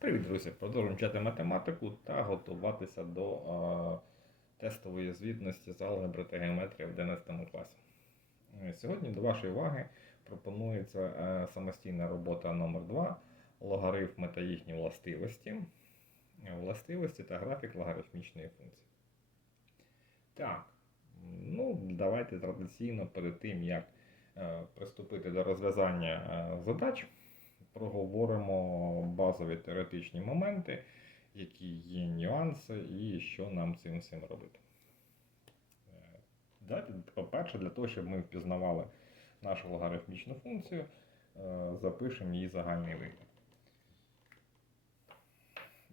Привіт, друзі! Продовжуємо вчати математику та готуватися до е, тестової звітності з алгебри та геометрії в 11 класі. Е, Сьогодні до вашої уваги пропонується е, самостійна робота номер 2 логарифми та їхні властивості, е, властивості та графік логарифмічної функції. Так, ну давайте традиційно перед тим, як е, приступити до розв'язання задач проговоримо базові теоретичні моменти, які є нюанси і що нам цим всім робити. Е, по-перше, для того, щоб ми впізнавали нашу логарифмічну функцію, е, запишемо її загальний вигляд.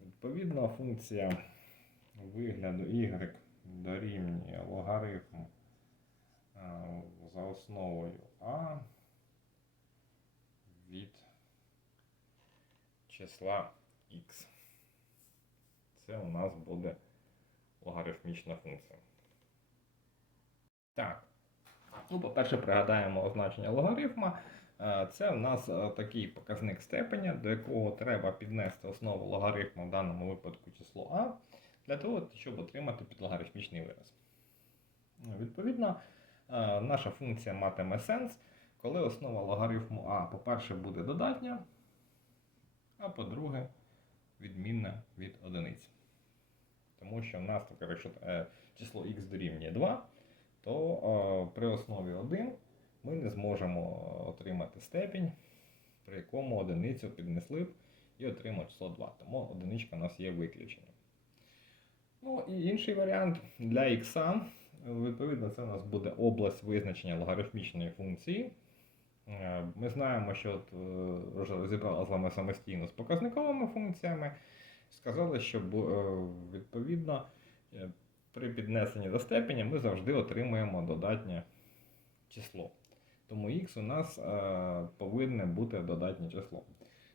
Відповідно, функція вигляду y дорівнює логарифму е, за основою а від числа x. Це у нас буде логарифмічна функція. Так. Ну, по-перше, пригадаємо означення логарифма. Е, Це в нас е, такий показник степеня, до якого треба піднести основу логарифму, в даному випадку число а, для того, щоб отримати підлогарифмічний вираз. Відповідно, е, наша функція матиме сенс, коли основа логарифму а, по-перше, буде додатня, а по-друге, відмінна від одиниці. Тому що в нас, тепер, якщо е, число х дорівнює 2, то е, при основі 1 ми не зможемо отримати степінь, при якому одиницю піднесли б і отримали число 2. Тому одиничка у нас є виключенням. Ну і інший варіант для х, відповідно, це у нас буде область визначення логарифмічної функції. Е, Ми знаємо, що от, е, вже розібрали з вами самостійно з показниковими функціями. Сказали, що е, відповідно при піднесенні до степеня ми завжди отримуємо додатнє число. Тому х у нас повинне бути додатнє число.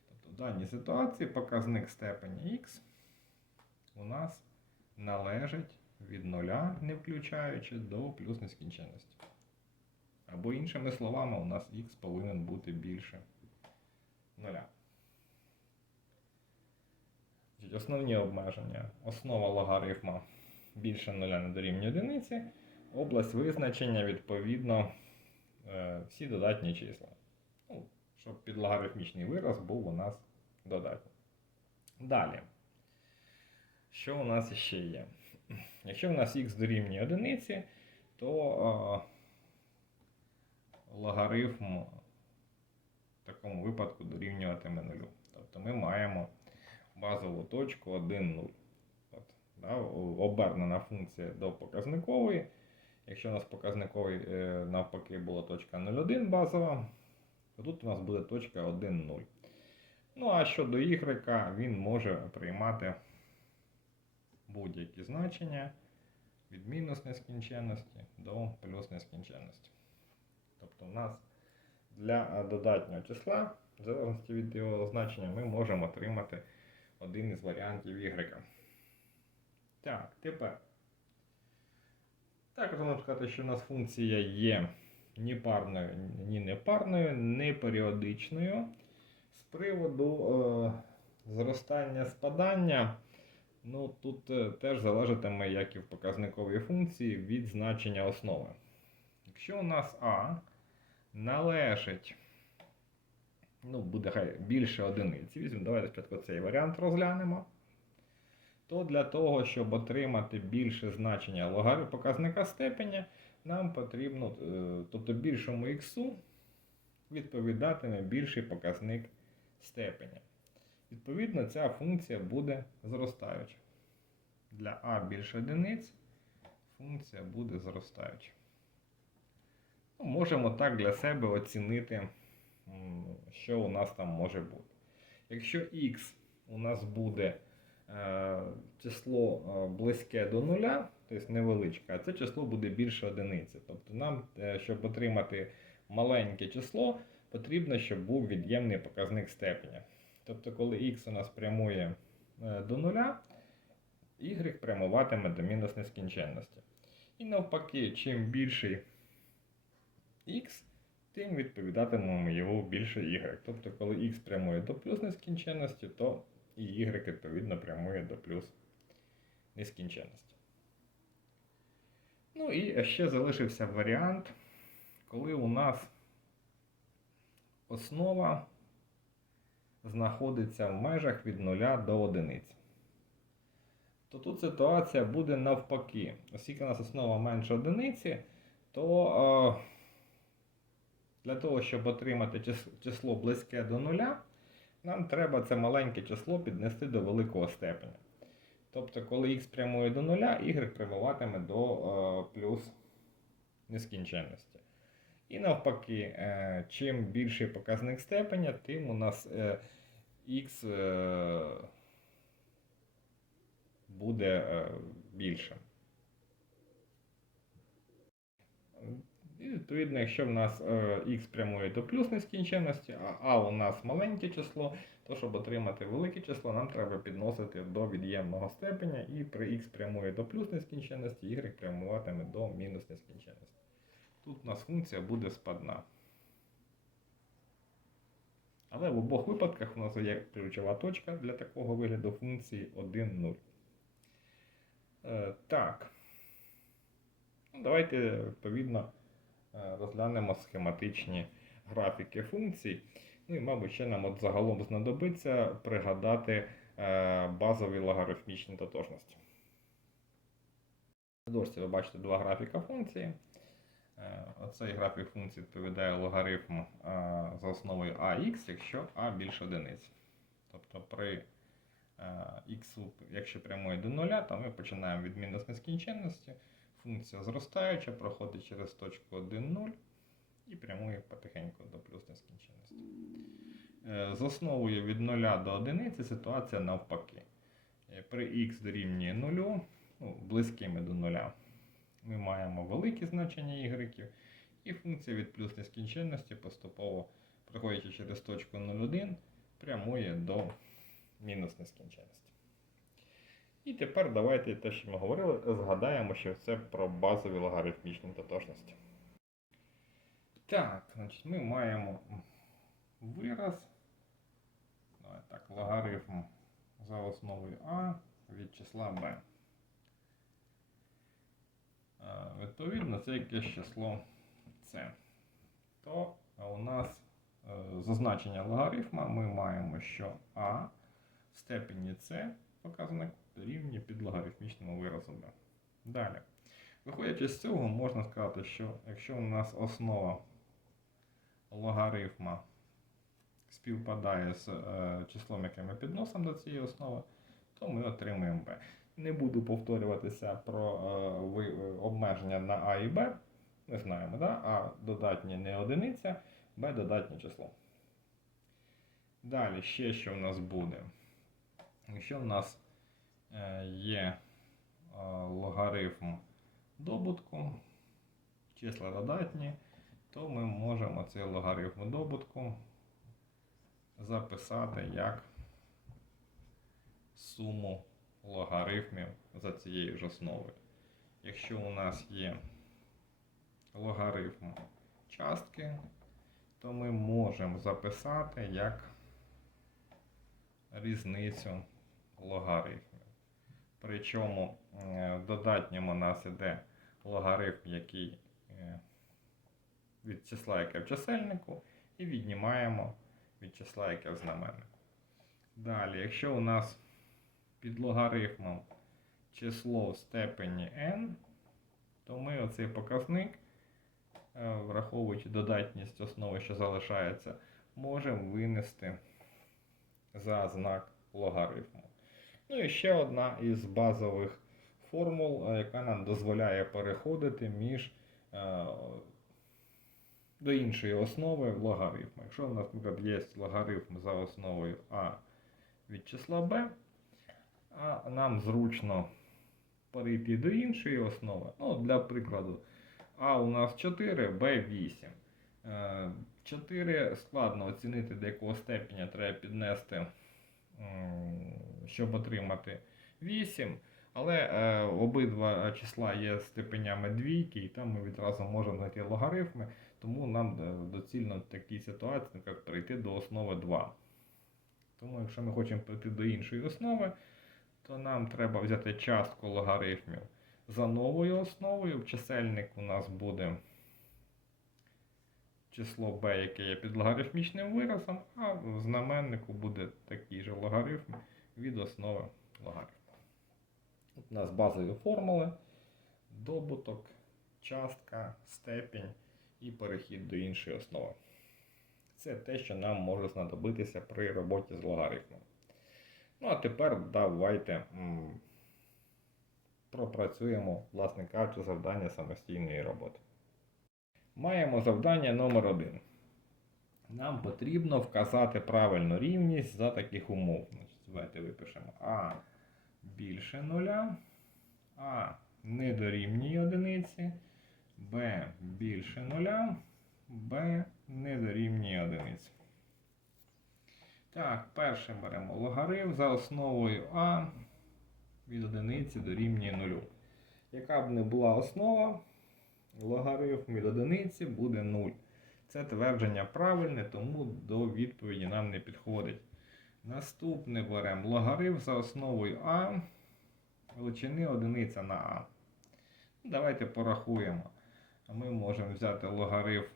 Тобто в даній ситуації показник степеня х у нас належить від нуля, не включаючи до плюс нескінченності. Або іншими словами, у нас х повинен бути більше нуля. Основні обмеження. Основа логарифма більше нуля не дорівнює одиниці. Область визначення, відповідно, е, всі додатні числа. Ну, щоб підлогарифмічний вираз був у нас додатній. Далі. Що у нас ще є? Якщо у нас х дорівнює одиниці, то е, логарифм в такому випадку дорівнюватиме нулю. Тобто ми маємо базову точку 1, 0. От, да, обернена функція до показникової. Якщо у нас показниковий е, навпаки була точка 0,1 базова, то тут у нас буде точка 1, 0. Ну а щодо y, він може приймати будь-які значення від мінус нескінченності до плюс нескінченності. Тобто у нас для додатнього числа, в залежності від його значення, ми можемо отримати один із варіантів y. Так, тепер. Також можна сказати, що у нас функція є ні парною, ні непарною, не періодичною. З приводу е, зростання спадання, ну тут е, теж залежатиме, як і в показниковій функції, від значення основи. Якщо у нас А належить, ну, буде хай більше одиниці, візьмемо, давайте спочатку цей варіант розглянемо. То для того, щоб отримати більше значення логарифму показника степеня, нам потрібно, е, тобто більшому х відповідатиме більший показник степеня. Відповідно, ця функція буде зростаюча. Для а більше одиниць функція буде зростаюча. Ну, можемо так для себе оцінити, що у нас там може бути. Якщо х у нас буде е, число е, близьке до нуля, тобто невеличке, а це число буде більше одиниці. Тобто нам, е, щоб отримати маленьке число, потрібно, щоб був від'ємний показник степеня. Тобто, коли х у нас прямує до нуля, y прямуватиме до мінус нескінченності. І навпаки, чим більший х, тим відповідатимемо його більше y. Тобто, коли х прямує до плюс нескінченності, то і y відповідно прямує до плюс нескінченності. Ну і ще залишився варіант, коли у нас основа знаходиться в межах від 0 до 1. То тут ситуація буде навпаки. Оскільки у нас основа менше одиниці, то е, для того, щоб отримати число близьке до нуля, нам треба це маленьке число піднести до великого степеня. Тобто, коли х прямує до нуля, y прямуватиме до е, плюс нескінченності. І навпаки, е, чим більший показник степеня, тим у нас е, х е, буде е, більшим. І відповідно, якщо в нас е, х прямує до плюс нескінченності, а а у нас маленьке число, то щоб отримати велике число, нам треба підносити до від'ємного степеня, і при х прямує до плюс нескінченності, y прямуватиме до мінус нескінченності. Тут у нас функція буде спадна. Але в обох випадках у нас є ключова точка для такого вигляду функції 1, 0. Е, так. Ну, Давайте відповідно розглянемо схематичні графіки функцій. Ну і, мабуть, ще нам от загалом знадобиться пригадати е, базові логарифмічні тотожності. Дошці ви бачите два графіка функції. Е, Оцей графік функції відповідає логарифм е, за основою ax, якщо a більше одиниць. Тобто при x, якщо прямує до нуля, то ми починаємо від мінус нескінченності. Функція зростаюча, проходить через точку 1, 0 і прямує потихеньку до плюс нескінченності. Е, З основою від 0 до 1 ситуація навпаки. Е, При x дорівнює 0, ну, близькими до 0, ми маємо великі значення y, і функція від плюс нескінченності поступово, проходячи через точку 0,1, прямує до мінус нескінченності. І тепер давайте те, що ми говорили, згадаємо, що це про базові логарифмічні тотожності. Так, значить, ми маємо вираз. Давай так, логарифм за основою А від числа b. Е, Відповідно, це якесь число С. То у нас е, за значення логарифма ми маємо, що А в степені С показник дорівнює під логарифмічному виразу b. Далі. Виходячи з цього, можна сказати, що якщо у нас основа логарифма співпадає з е, числом, яке ми підносимо до цієї основи, то ми отримуємо b. Не буду повторюватися про е, е, обмеження на А і Б. Ми знаємо, да? А додатнє не одиниця, Б додатнє число. Далі ще що в нас буде? Якщо в нас є е, логарифм добутку, числа додатні, то ми можемо цей логарифм добутку записати як суму логарифмів за цією ж основою. Якщо у нас є логарифм частки, то ми можемо записати як різницю логарифмів. Причому е, в додатньому нас іде логарифм, який е, від числа, яке в чисельнику, і віднімаємо від числа, яке в знаменнику. Далі, якщо у нас під логарифмом число в степені n, то ми оцей показник, е, враховуючи додатність основи, що залишається, можемо винести за знак логарифму. Ну і ще одна із базових формул, е, яка нам дозволяє переходити між е, до іншої основи логарифму. Якщо у нас, наприклад, є логарифм за основою А від числа b, а нам зручно перейти до іншої основи. Ну, для прикладу, А у нас 4, Б 8. Е, 4 складно оцінити, до якого степеня треба піднести, щоб отримати 8. Але е, обидва числа є степенями двійки, і там ми відразу можемо знайти логарифми, тому нам е, доцільно в такій ситуації наприклад, перейти до основи 2. Тому, якщо ми хочемо перейти до іншої основи, то нам треба взяти частку логарифмів за новою основою. В чисельник у нас буде число b, яке є під логарифмічним виразом, а в знаменнику буде такий же логарифм від основи логарифму. У нас базові формули, добуток, частка, степінь і перехід до іншої основи. Це те, що нам може знадобитися при роботі з логарифмом. Ну, а тепер давайте м, пропрацюємо, власне кажучи, завдання самостійної роботи. Маємо завдання номер 1 Нам потрібно вказати правильну рівність за таких умов. Давайте випишемо А більше нуля, А не дорівнює одиниці, Б більше нуля, Б не дорівнює одиниці. Так, перше беремо логарифм за основою А від одиниці дорівнює нулю. Яка б не була основа, логарифм від одиниці буде 0. Це твердження правильне, тому до відповіді нам не підходить. Наступне беремо логарифм за основою А величини одиниця на А. Ну, Давайте порахуємо. Ми можемо взяти логарифм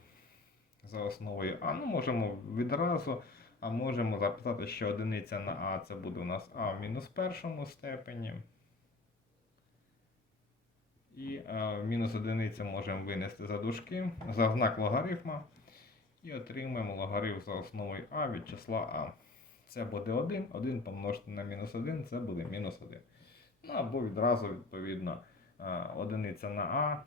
за основою А. Ну, можемо відразу, а можемо записати, що одиниця на А це буде у нас А в мінус першому степені. І е, мінус одиницю можемо винести за дужки, за знак логарифма. І отримаємо логарифм за основою А від числа А. Це буде 1, 1 помножити на мінус 1, це буде мінус 1. Ну або відразу, відповідно, е, одиниця на А.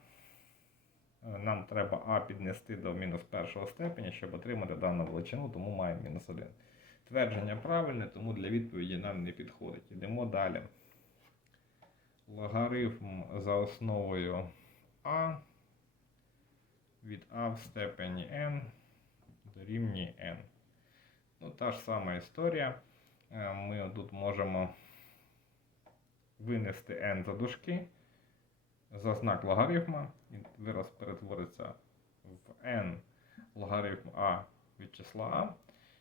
Е, Нам треба А піднести до мінус першого степеня, щоб отримати дану величину, тому маємо мінус 1. Твердження правильне, тому для відповіді нам не підходить. Йдемо далі. Логарифм за основою А від А в степені n дорівнює n. Ну, та ж сама історія. Е, Ми тут можемо винести n за дужки за знак логарифма. І вираз перетвориться в n логарифм А від числа А.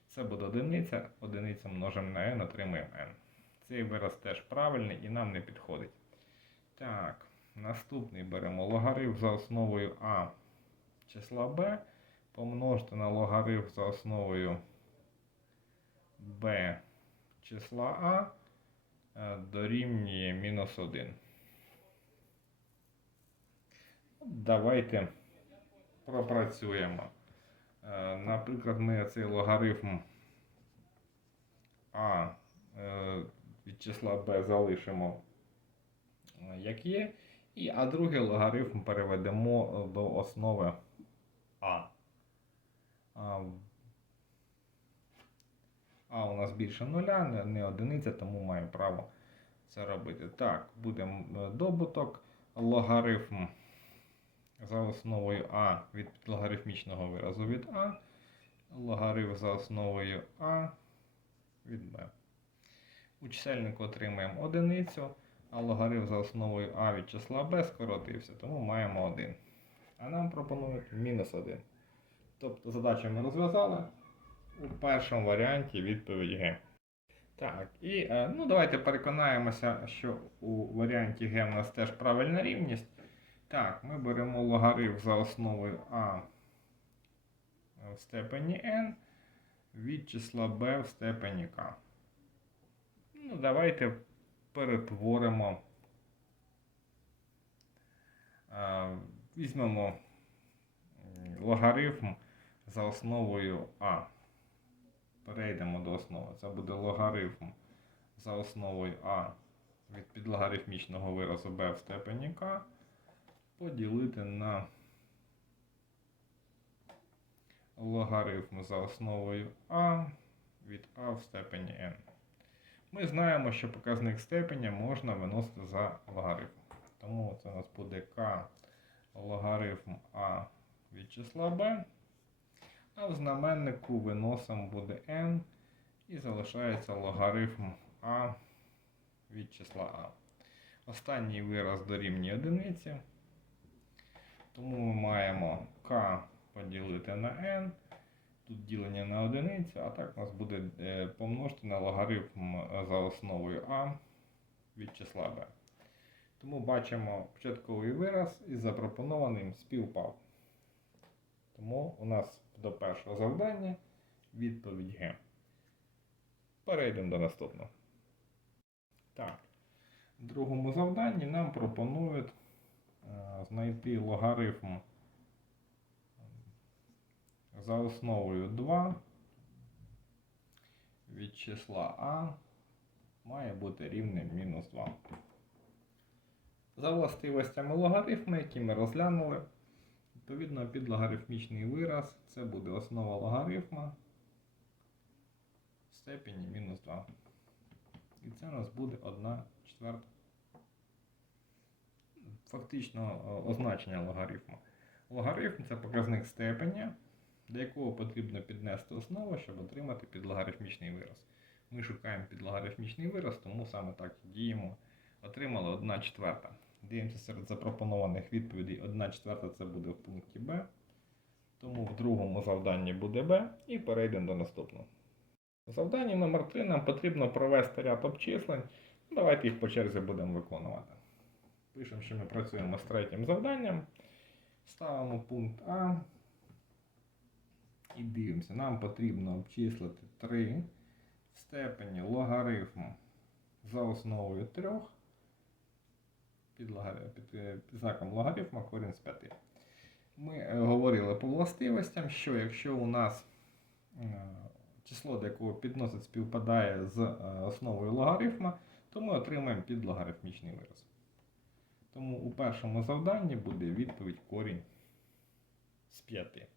Це буде одиниця. Одиниця множимо на n, отримуємо n. Цей вираз теж правильний і нам не підходить. Так, наступний беремо логарифм за основою А числа b помножити на логарифм за основою b числа А е, дорівнює мінус 1. Давайте пропрацюємо. Е, Наприклад, ми цей логарифм А е, від числа b залишимо як є. І, а другий логарифм переведемо до основи А. А, у нас більше нуля, не, одиниця, тому маємо право це робити. Так, буде добуток логарифм за основою А від логарифмічного виразу від А. Логарифм за основою А від Б. У чисельнику отримаємо одиницю, а логарифм за основою А від числа b скоротився, тому маємо 1. А нам пропонують мінус 1. Тобто задачу ми розв'язали. У першому варіанті відповідь Г. Так, і е, ну, давайте переконаємося, що у варіанті Г в нас теж правильна рівність. Так, ми беремо логарифм за основою А в степені n від числа b в степені k. Ну, давайте перетворимо. Е, Візьмемо логарифм за основою А. Перейдемо до основи. Це буде логарифм за основою А від підлогарифмічного виразу b в степені k поділити на логарифм за основою А від А в степені n. Ми знаємо, що показник степеня можна виносити за логарифм. Тому це у нас буде k логарифм А від числа b. А в знаменнику виносом буде n і залишається логарифм А від числа А. Останній вираз дорівнює одиниці. Тому ми маємо k поділити на n тут ділення на одиницю, а так у нас буде е, помножити на логарифм за основою А від числа b. Тому бачимо початковий вираз із запропонованим співпав. Тому у нас до першого завдання відповідь Г. Перейдемо до наступного. Так. В другому завданні нам пропонують е, знайти логарифм за основою 2 від числа А має бути рівним мінус 2. За властивостями логарифму, які ми розглянули, відповідно під логарифмічний вираз це буде основа логарифма в степені мінус 2. І це у нас буде 1 четверта. Фактично означення логарифму. Логарифм це показник степеня, до якого потрібно піднести основу, щоб отримати підлогарифмічний вираз. Ми шукаємо підлогарифмічний вираз, тому саме так діємо. Отримали 1 четверта. Дивимося серед запропонованих відповідей 1 четверта це буде в пункті Б. Тому в другому завданні буде Б і перейдемо до наступного. В завданні номер 3 нам потрібно провести ряд обчислень. Давайте їх по черзі будемо виконувати. Пишемо, що ми працюємо з третім завданням. Ставимо пункт А. І дивимося. Нам потрібно обчислити 3 в степені логарифму за основою 3 під, під, е, під знаком логарифма корінь з 5. Ми е, говорили по властивостям, що якщо у нас е, число, до якого підносить співпадає з основою логарифма, то ми отримаємо підлогарифмічний вираз. Тому у першому завданні буде відповідь корінь з 5.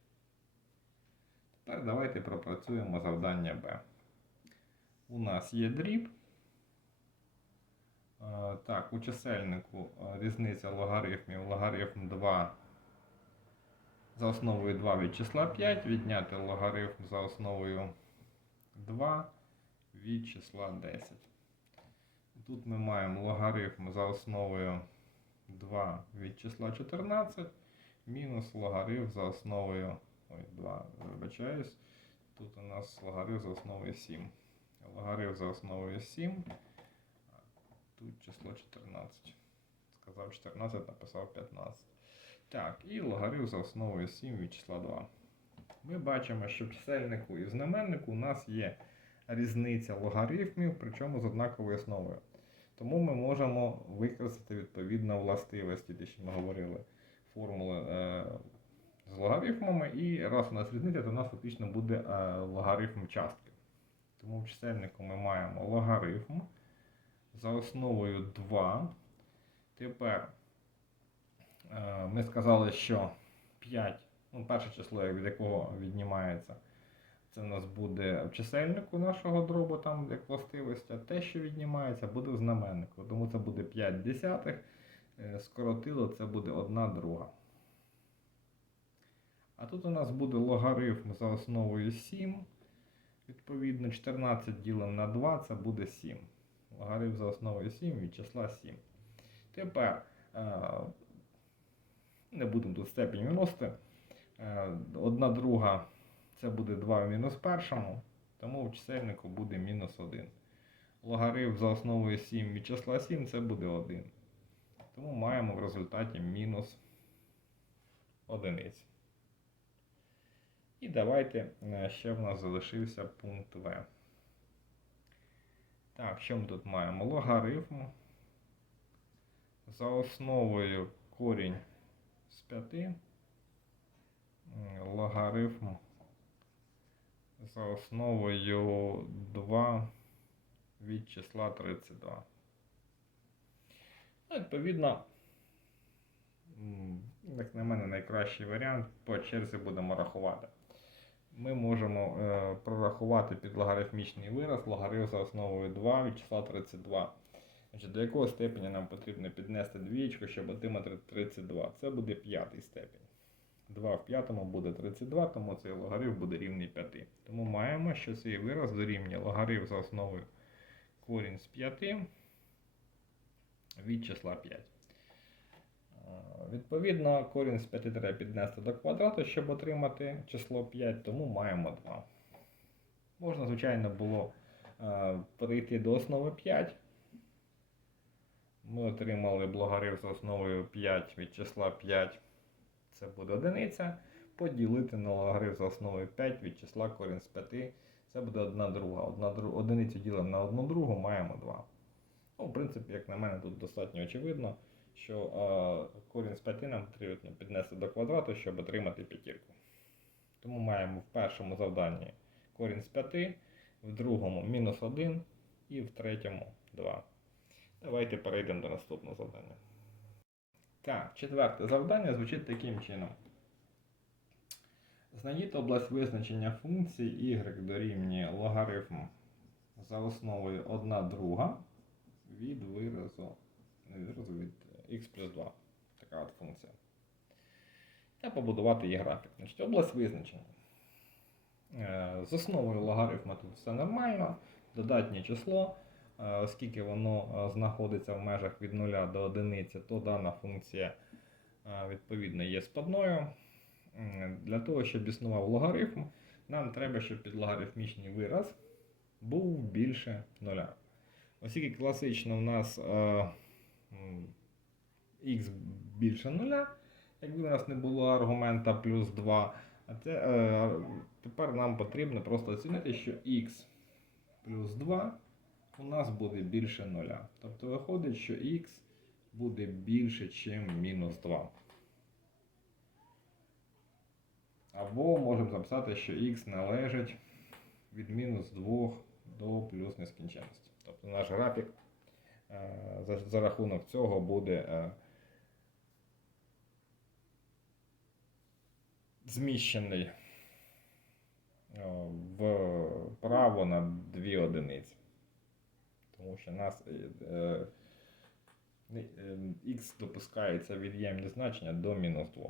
Тепер давайте пропрацюємо завдання Б. У нас є дріб. Е, Так, у чисельнику е, різниця логарифмів. Логарифм 2 за основою 2 від числа 5, відняти логарифм за основою 2 від числа 10. Тут ми маємо логарифм за основою 2 від числа 14, мінус логарифм за основою ой, 2, вибачаюсь. Тут у нас логарифм за основою 7. Логарифм за основою 7. Тут число 14. Сказав 14, написав 15. Так, і логарифм за основою 7 від числа 2. Ми бачимо, що в чисельнику і в знаменнику у нас є різниця логарифмів, причому з однаковою основою. Тому ми можемо використати відповідно властивості, ті, що ми говорили, формули е, з логарифмами. І раз у нас різниця, то у нас фактично буде е, логарифм частки. Тому в чисельнику ми маємо логарифм за основою 2. Тепер е, ми сказали, що 5, ну, перше число, від якого віднімається, це у нас буде в чисельнику нашого дробу, там як властивість, а те, що віднімається, буде в знаменнику. Тому це буде 5 десятих. Е, Скоротило це буде 1 друга. А тут у нас буде логарифм за основою 7. Відповідно, 14 ділимо на 2 це буде 7. Логарифм за основою 7 від числа 7. Тепер е, не будемо тут степінь виносити. Е, Одна друга це буде 2 в мінус першому, тому в чисельнику буде мінус 1. Логарифм за основою 7 від числа 7 це буде 1. Тому маємо в результаті мінус одиниць. І давайте е, ще в нас залишився пункт В. Так, що ми тут маємо? Логарифм за основою корінь з 5. Логарифм за основою 2 від числа 32. Ну, відповідно, як на мене, найкращий варіант по черзі будемо рахувати. Ми можемо е, прорахувати під логарифмічний вираз логарифм за основою 2 від числа 32. Значить, до якого степеня нам потрібно піднести двічку, щоб отримати 32? Це буде п'ятий степень. 2 в п'ятому буде 32, тому цей логарифм буде рівний 5. Тому маємо, що цей вираз дорівнює логарифм за основою корінь з 5 від числа 5. Відповідно, корінь з 5 треба піднести до квадрату, щоб отримати число 5, тому маємо 2. Можна, звичайно, було е, перейти до основи 5. Ми отримали б логарифм з основою 5 від числа 5. Це буде одиниця. Поділити на логарифм з основою 5 від числа корінь з 5. Це буде 1 друга. Одиницю ділимо на 1 другу, маємо 2. Ну, в принципі, як на мене, тут достатньо очевидно, що е, корінь з 5 нам потрібно піднести до квадрату, щоб отримати п'ятірку. Тому маємо в першому завданні корінь з 5, в другому мінус 1 і в третьому 2. Давайте перейдемо до наступного завдання. Так, четверте завдання звучить таким чином. Знайдіть область визначення функції y дорівнює логарифму за основою 1 друга від виразу від x плюс 2. Така от функція. Та побудувати її графік. Значить, область визначення. Е, З основою логарифма тут все нормально, додатнє число. Е, Оскільки воно е, знаходиться в межах від 0 до 1, то дана функція відповідно є складною. М, Для того, щоб існував логарифм, нам треба, щоб підлогарифмічний вираз був більше 0. Оскільки класично в нас х більше 0, якби у нас не було аргумента плюс 2, а це, е, тепер нам потрібно просто оцінити, що х плюс 2 у нас буде більше 0. Тобто виходить, що х буде більше, ніж мінус 2. Або можемо записати, що х належить від мінус 2 до плюс нескінченності. Тобто наш графік е, за, за рахунок цього буде е, зміщений е, вправо на 2 одиниці. Тому що нас е, е, х допускається від'ємні значення до мінус 2.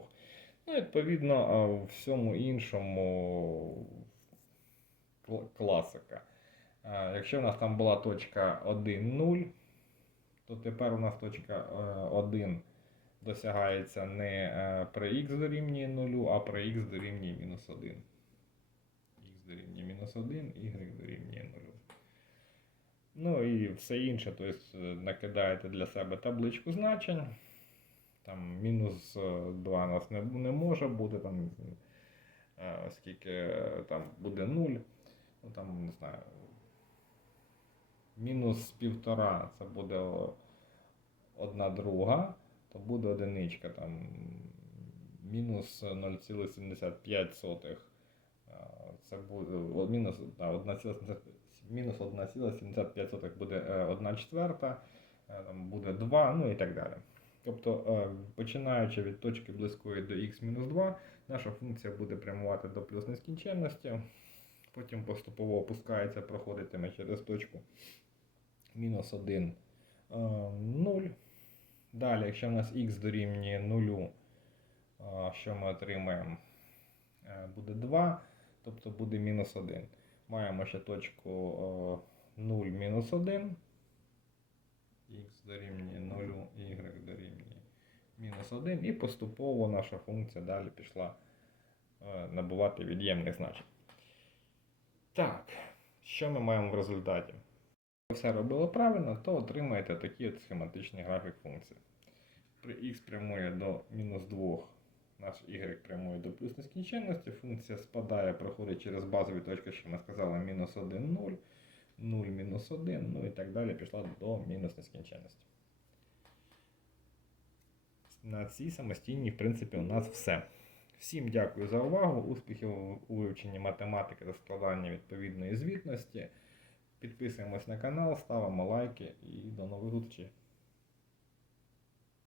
Ну, відповідно, в всьому іншому класика. Якщо в нас там була точка 1, 0, то тепер у нас точка е, 1 досягається не е, при х дорівнює 0, а при х дорівнює мінус 1. х дорівнює мінус 1, y дорівнює 0. Ну і все інше, тобто накидаєте для себе табличку значень. Там мінус 2 у нас не, не може бути, там, е, оскільки е, там буде 0, ну там, не знаю, мінус півтора це буде одна друга, то буде одиничка, там мінус 0,75. е, Це буде мінус, да, 1,75 1,75 буде 1 четверта, е, буде 2, ну і так далі. Тобто, е, починаючи від точки близької до х-2, наша функція буде прямувати до плюс нескінченності, потім поступово опускається, проходитиме через точку мінус 1, 0. Далі, якщо у нас х дорівнює 0, е, що ми отримаємо? Е, Буде 2, тобто буде мінус 1. Маємо ще точку е, 0 мінус 1 х дорівнює 0, y дорівнює мінус 1, і поступово наша функція далі пішла е, набувати від'ємних значень. Так, що ми маємо в результаті? Все робили правильно, то отримаєте такий от схематичний графік функції. При х прямує до мінус 2, наш y прямує до плюс нескінченності, функція спадає, проходить через базові точки, що ми сказали, мінус 1, 0. 0 мінус 1, ну і так далі пішла до мінус нескінченності. На цій самостійній, в принципі, у нас все. Всім дякую за увагу, успіхів у вивченні математики та складання відповідної звітності. Підписуємось на канал, ставимо лайки і до нових зустрічей.